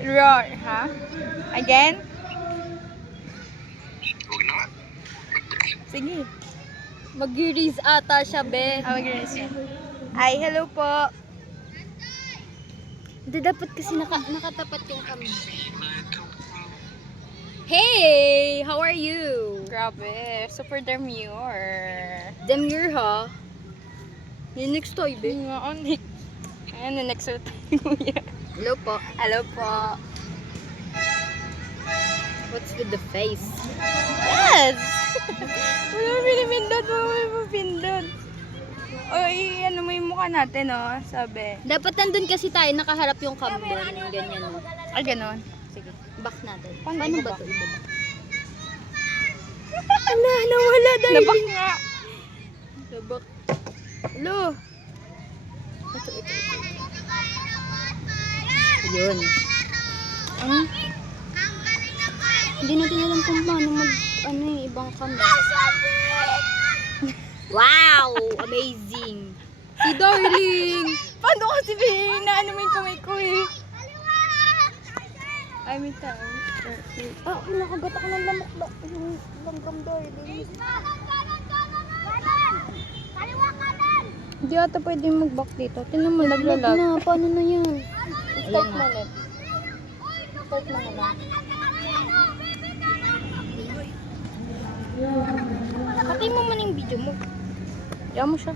Roar, ha? Again? Huwag na nga. Sige. Mag-release ata siya, be. Mag-release siya. Ay, hello po. Hindi, dapat kasi nakatapat yung kami. Hey! How are you? Grabe, super demure. Demure, ha? Yung next toy, be. Nga, Nick. Ayan, next ulit tayo, kuya. Hello po. Hello po. What's with the face? Yes! Wala pinipindot, wala pinipindot. Oy, ano mo yung mukha natin, oh, sabi. Dapat nandun kasi tayo, nakaharap yung cam doon. Yung ganyan, no? Ay, ganon. Sige, back natin. Paano Paano ba ibaba? ito? Ibaba. Ala, nawala dahil. Nabak nga. Nabak. Hello. Ito. Yun. Hmm? Hindi natin alam kung paano ibang cam. Wow! Amazing! Si Darling! Paano kasi ano mo yung kamay ko eh? Ay, may tao. Nakagat ako ng lamok ba? Yung langgam Darling. Hindi ata pwede mag-back dito. Tinan mo, Lag naglalag. na, paano na yan? Start mo na. ulit. Start mo na lang. Patay mo man yung video mo. Diyan mo siya.